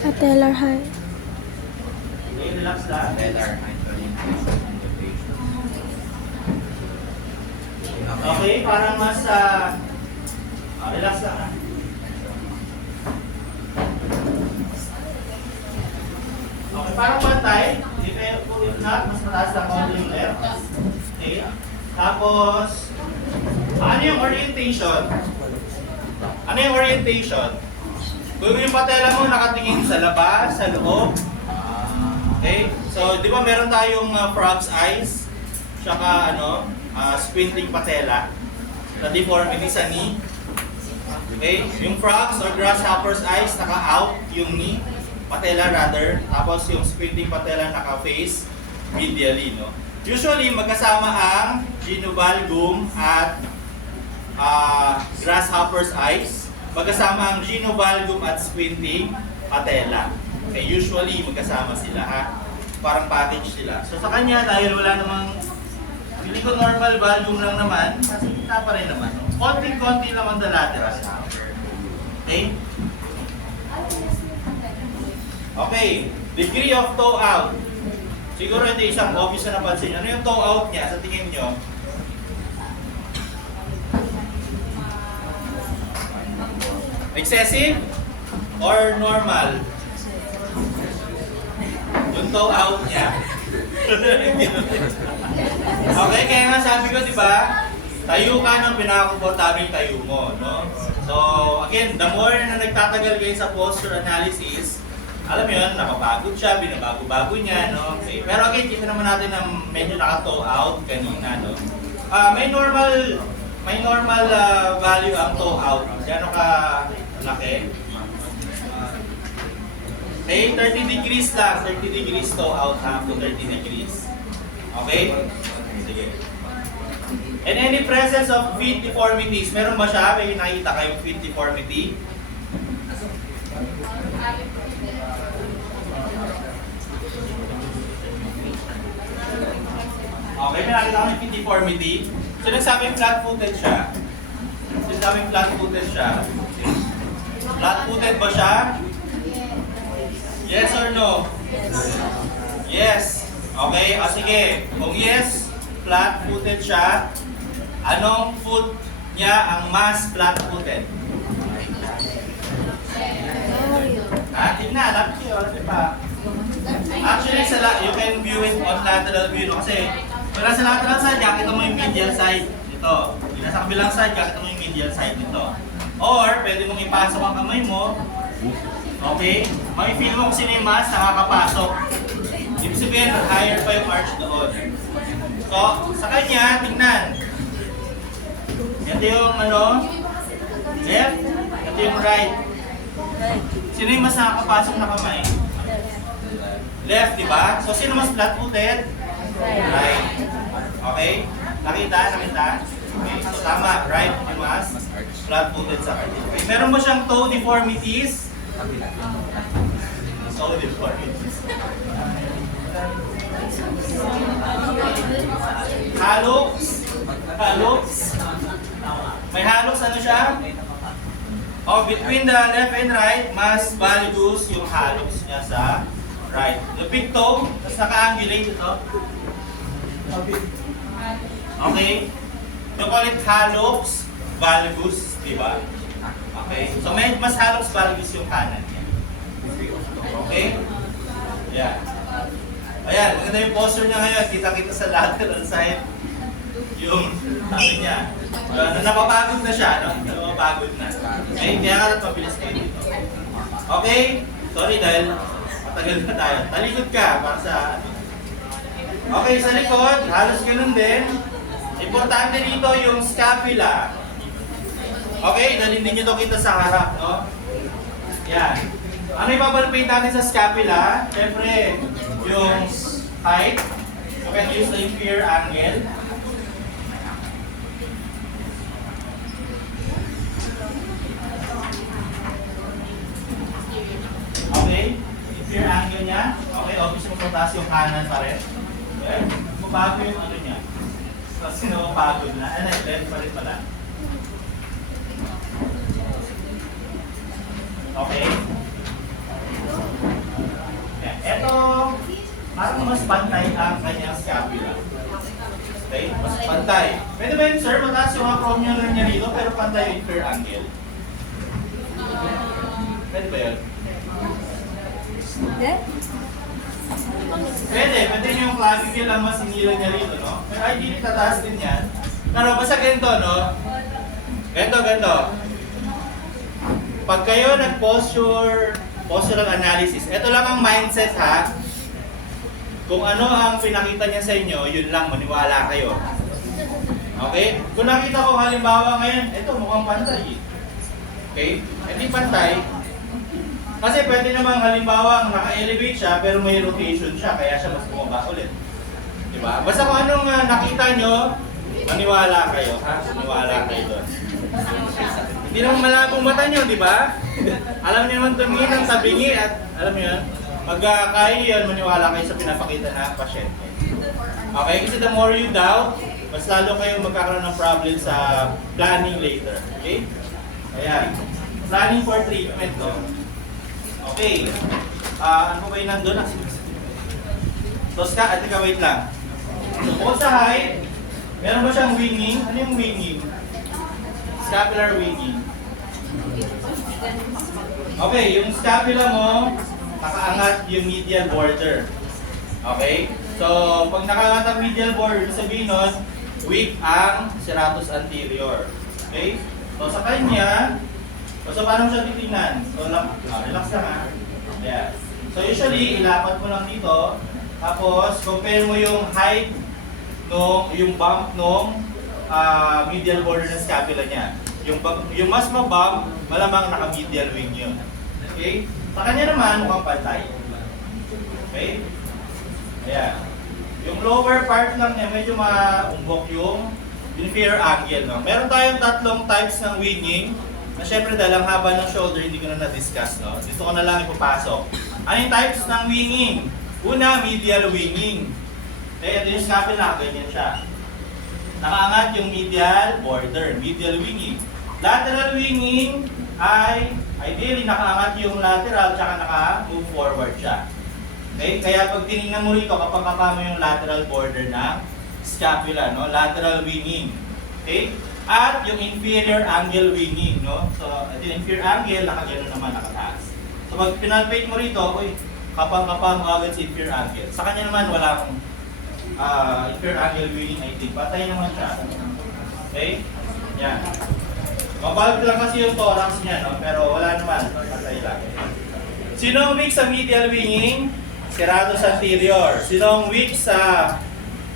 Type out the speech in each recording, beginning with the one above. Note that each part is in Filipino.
Patellar height. Okay, relax lang. Patellar height. Okay, parang mas relax lang ha. Okay, parang pantay. Hindi kayo pulit na. Mas mataas lang konti yung left. Okay. Tapos, ano yung orientation? Ano yung orientation? Kung yung patela mo nakatingin sa labas, sa loob. Okay? So, di ba meron tayong frog's eyes? Tsaka squinting patela. Na deformity sa knee. Okay? Yung frogs or grasshopper's eyes, naka-out yung knee. Patela rather. Tapos yung squinting patela naka-face medially, no? Usually, magkasama ang ginovalgum at grasshopper's eyes. Magkasama ang ginovalgum at squinting patela. Okay, usually magkasama sila ha. Parang package sila. So sa kanya, dahil wala namang hindi ko normal valgum lang naman, kasi kita pa rin naman. No? Konting-konti lang ang the lateral. Okay? Okay, degree of toe out. Siguro ito isang obvious na napansin. Ano yung toe out niya sa tingin nyo? Excessive or normal? Yung toe out niya. Okay, kaya nga sabi ko, di ba? Tayo ka ng pinaka-comfortable tayo mo, no? So, again, the more na nagtatagal kayo sa posture analysis, alam mo yun, napapagod siya, binabago-bago niya, no? Okay. Pero again, kita naman natin na medyo naka-toe out kanina, no? May normal value ang toe out. Gano'n ka laki? Okay, 30 degrees lang. 30 degrees toe out half to 30 degrees. Okay? Sige. And any presence of feet deformities, meron ba siya? May nakita kayong feet deformity? Okay, may nakita kami feet deformity. So, nagsabing flat-footed siya. Nagsabing flat-footed siya. Flat-footed ba siya? Yes or no? Yes. Okay, sige. Kung yes, flat-footed siya, anong foot niya ang mas flat-footed? Tingnan na, alam pa. Actually, you can view it on lateral view, no? Kasi, kung nasa lateral side, kakita mo yung medial side nito. Kung nasa kabilang side, kakita mo yung medial side nito. Or, pwede mong ipasok ang kamay mo. Okay? May-feel mo kung sino yung mas nakakapasok. Ibig sabihin, higher pa yung arch doon. So, sa kanya, tingnan. Ito yung left. Ito yung right. Sino yung mas nakakapasok na kamay? Left, di ba? So, sino mas flat-footed? Right. Okay? Nakita? Okay, so tama. Right, yung mas flat-footed sa kanya. Okay. Meron mo siyang toe deformities? Toe deformities. Hallux? May hallux ano siya? Between the left and right, mas valgus yung hallux niya sa right. The big toe, tapos naka-angulate ito. Okay? You call it hallux valgus, di ba? Okay? So may mas hallux valgus yung kanan niya. Okay? Yeah. Ayan, maganda yung posture niya ngayon. Kita-kita sa lateral side yung niya. Napapagod na siya, no? Napapagod na. Okay, kaya ka lang mabilis kayo dito. Okay? Sorry dahil matagal na tayo. Talikod ka para sa okay, sa likod, halos ganun din. Importante dito yung scapula. Okay, dahil hindi nyo ito kita sa harap, no? Yan. Ano ipapalpate natin sa scapula? Siyempre, yung height. You can use the inferior angle. Okay? Inferior angle niya. Okay, obviously mataas yung kanan pa rin. Okay? Mabago yung ano niya. Kasi napapagod na. Left pa rin pala. Okay? mas pantay ang kanyang scapula. Okay? Mas pantay. Pwede ba yun, sir? Mataas yung acromion niya dito, pero pantay yung inferior angle. Pwede ba yun? Hindi? Pwede yung clavicle ang mas inilan niya rito, no? Pero ideally tataas din yan. Pero basta ganito, no? Ganito. Pag kayo postural analysis, ito lang ang mindset ha. Kung ano ang pinakita niya sa inyo, yun lang, maniwala kayo. Okay? Kung nakita ko halimbawa ngayon, ito mukhang pantay. Okay? Hindi pantay. Kasi pwede namang halimbawa naka-elevate siya pero may rotation siya kaya siya mas bumaba ulit. Diba? Basta kung anong nakita nyo, maniwala kayo. Ha? Maniwala kayo doon. Hindi naman malabong mata nyo, di ba? Alam niyo naman tumingin ng tabingi at alam niyo yun, magkakaya yun, maniwala kayo sa pinapakita na pasyente. Okay? Kasi the more you doubt, mas lalo kayo magkakaroon ng problem sa planning later. Okay? Ayan. Planning for treatment, no? Okay. Ano ba yung nandun? So, wait lang. So, bukod sa height, meron ba siyang winging? Ano yung winging? Scapular winging. Okay, yung scapula mo, nakaangat yung medial border. Okay? So, pag nakaangat ang medial border, sabihin nun, weak ang serratus anterior. Okay? So, sa kanya, so paano siya titingnan? So, relax lang ha. Ayan. So, usually, ilapat mo lang dito. Tapos, compare mo yung height yung bump nung medial border ng scapula niya. Yung mas mabump, malamang naka-medial wing yun. Okay? Sa kanya naman, mukhang pantay. Okay? Ayan. Yung lower part lang niya, medyo maumbok yung inferior angle. No? Meron tayong tatlong types ng winging. Na syempre dahil ang haba ng shoulder, hindi ko na na-discuss. No? Dito ko na lang ipapasok. Ano yung types ng winging? Una, medial winging. Ito yung scapula, ganyan siya. Nakaangat yung medial border, medial winging. Lateral winging ay ideally nakaangat yung lateral tsaka naka-move forward siya. Okay? Kaya pag tinignan mo rito, kapag kakama yung lateral border ng scapula, no? Lateral winging. Okay? At yung inferior angle winging, no? So, at yung inferior angle, nakagano naman, nakataas. So, pag pinalpate mo rito, kapang-kapang agad sa inferior angle. Sa kanya naman, wala akong inferior angle winging, I think. Patay naman siya. Okay? Yan. Mabalog lang kasi yung thorax niya, no? Pero wala naman. Patay lang. Sinong weak sa medial winging? Serratus anterior. Sinong weak sa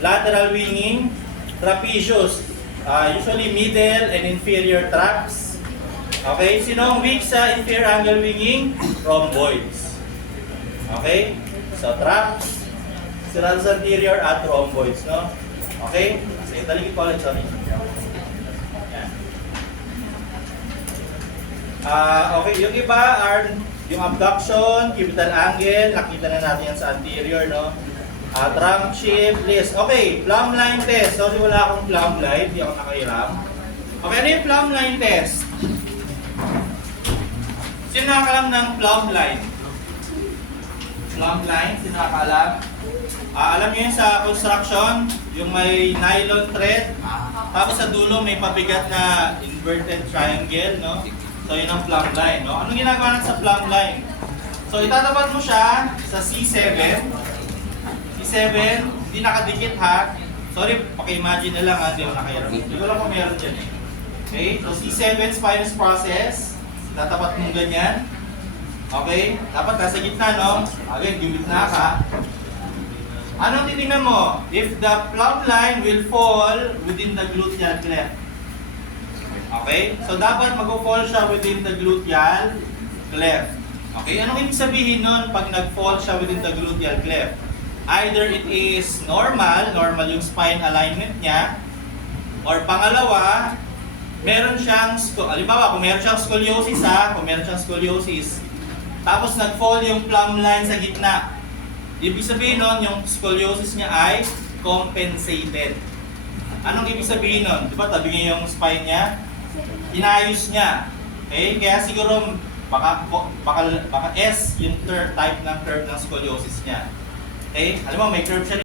lateral winging? Trapezius. Usually middle and inferior tracts. Okay? Sinong weak sa inferior angle winging? Rhomboids. Okay? So tracts, serratus anterior at rhomboids, no? Okay? Sige, taligid ko ulit, sorry. Yan. Okay, yung iba are yung abduction, cubital angle, nakita na natin yan sa anterior, no? Trunk shift, list. Okay, plumb line test. Sorry, wala akong plumb line, hindi ako nakahiram. Okay, ano yung plumb line test? Sino nakakalam ng plumb line? Plumb line, sino nakakalam? Alam niyo yun sa construction, yung may nylon thread, tapos sa dulo may pabigat na inverted triangle, no? So yun ang plumb line, no? Anong ginagawa natin sa plumb line? So itatapat mo siya sa C7. C7, hindi nakadikit ha. Sorry, paki-imagine na lang ha, hindi ko nakayaran. Hindi ko lang kung meron dyan eh. Okay, so C7 spinous process. Tatapat mo ganyan. Okay, dapat nasa gitna, no? Again, gitna ka. Anong titingnan mo? If the plumb line will fall within the gluteal cleft. Okay? So, dapat mag-fall siya within the gluteal cleft. Okay? Anong ibig sabihin nun pag nag-fall siya within the gluteal cleft? Either it is normal yung spine alignment niya, or pangalawa, meron siyang, halimbawa, kung meron siyang scoliosis tapos nag-fall yung plumb line sa gitna. Ibig sabihin nun, yung scoliosis niya ay compensated. Anong ibig sabihin nun? Diba tabi niya yung spine niya? Inayos niya. Okay? Kaya siguro baka S yung type ng curve ng scoliosis niya. Okay? Alam mo, may curve siya